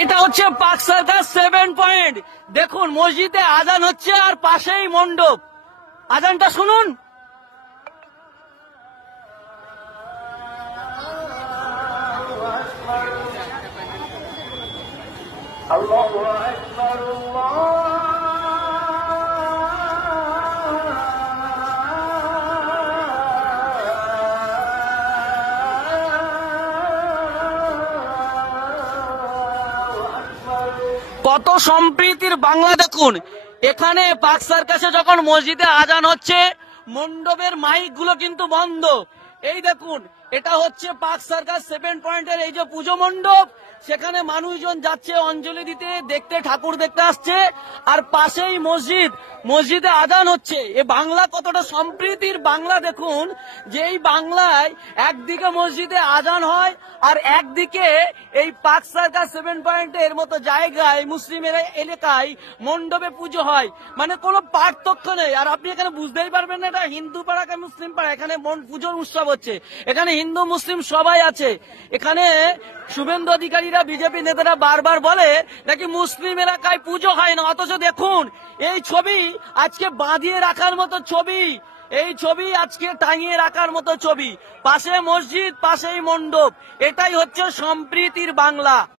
এটা হচ্ছে পাক সার্কাস 7 পয়েন্ট। দেখুন মসজিদে আজান হচ্ছে আর পাশেই মণ্ডপ। আজানটা শুনুন। আল্লাহু আকবার, কত সম্প্রীতির বাংলা দেখুন। এখানে পাক সার্কাসে যখন মসজিদে আজান হচ্ছে, মণ্ডপের মাইক গুলো কিন্তু বন্ধ। এই দেখুন, এটা হচ্ছে পাক সার্কাস 7 পয়েন্টের এই যে পুজো মণ্ডপ, সেখানে মানুষজন যাচ্ছে অঞ্জলি দিতে, দেখতে, ঠাকুর দেখতে আসছে। আর পাশেই মসজিদ, মসজিদে আজান হচ্ছে। এ বাংলা কতটা সম্প্রীতির বাংলা দেখুন, যে এই বাংলায় একদিকে মসজিদে আজান হয় আর একদিকে এই পাক সার্কাস 7 পয়েন্টের মতো জায়গায় মুসলিমের এলাকায় মণ্ডপে পুজো হয়। মানে কোনো পার্থক্য নেই। আর আপনি এখানে বুঝতেই পারবেন না এটা হিন্দু পাড়া কে মুসলিম পাড়া। এখানে পুজোর উৎসব হচ্ছে, এখানে হিন্দু মুসলিম সবাই আছে। এখানে শুভেন্দু অধিকারীরা, বিজেপি নেতারা বারবার বলে নাকি মুসলিম এলাকায় পুজো হয় না, অথচ দেখুন এই ছবি আজকে বাঁধিয়ে রাখার মতো ছবি, এই ছবি আজকে টাঙিয়ে রাখার মতো ছবি। পাশে মসজিদ, পাশেই মণ্ডপ। এটাই হচ্ছে সম্প্রীতির বাংলা।